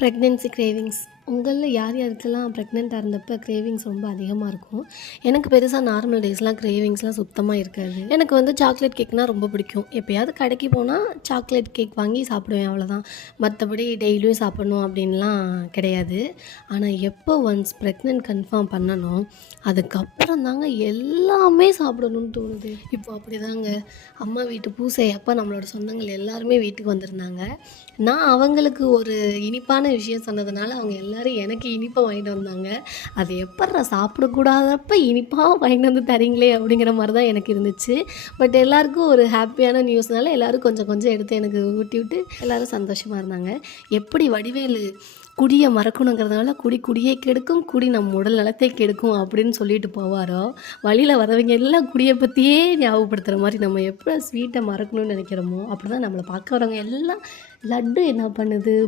Pregnancy cravings உங்களில் யார் யாருக்கெல்லாம் ப்ரெக்னெண்ட்டாக இருந்தப்போ கிரேவிங்ஸ் ரொம்ப அதிகமாக இருக்கும். எனக்கு பெருசாக நார்மல் டேஸ்லாம் கிரேவிங்ஸ்லாம் சுத்தமாக இருக்காது. எனக்கு வந்து சாக்லேட் கேக்னால் ரொம்ப பிடிக்கும். எப்போயாவது கடைக்கு போனால் சாக்லேட் கேக் வாங்கி சாப்பிடுவேன், அவ்வளோதான். மற்றபடி டெய்லியும் சாப்பிட்ணும் அப்படின்லாம் கிடையாது. ஆனால் எப்போ ஒன்ஸ் ப்ரெக்னென்ட் கன்ஃபார்ம் பண்ணணும், அதுக்கப்புறம் தாங்க எல்லாமே சாப்பிடணும்னு தோணுது. இப்போ அப்படி தாங்க அம்மா வீட்டு பூசை அப்போ நம்மளோட சொந்தங்கள் எல்லாருமே வீட்டுக்கு வந்திருந்தாங்க. நான் அவங்களுக்கு ஒரு இனிப்பான விஷயம் சொன்னதுனால அவங்க எல்லாரும் எனக்கு இனிப்பாக வாங்கிட்டு வந்தாங்க. அது எப்பிட்றா சாப்பிடக்கூடாதப்ப இனிப்பாக வாங்கிட்டு வந்து தரீங்களே அப்படிங்கிற மாதிரி தான் எனக்கு இருந்துச்சு. பட் எல்லாருக்கும் ஒரு ஹாப்பியான நியூஸ்னால எல்லோரும் கொஞ்சம் கொஞ்சம் எடுத்து எனக்கு ஊட்டி விட்டு எல்லோரும் சந்தோஷமாக இருந்தாங்க. எப்படி வடிவேலு குடியை மறக்கணுங்கிறதுனால குடியை கெடுக்கும், குடி நம் உடல் நலத்தை கெடுக்கும் அப்படின்னு சொல்லிட்டு போவாரோ, வழியில் வரவங்க எல்லாம் குடியை பற்றியே ஞாபகப்படுத்துகிற மாதிரி நம்ம எப்போ ஸ்வீட்டை மறக்கணும்னு நினைக்கிறோமோ அப்படி தான் நம்மளை பார்க்க வரவங்க எல்லாம் லட்டு என்ன பண்ணுது,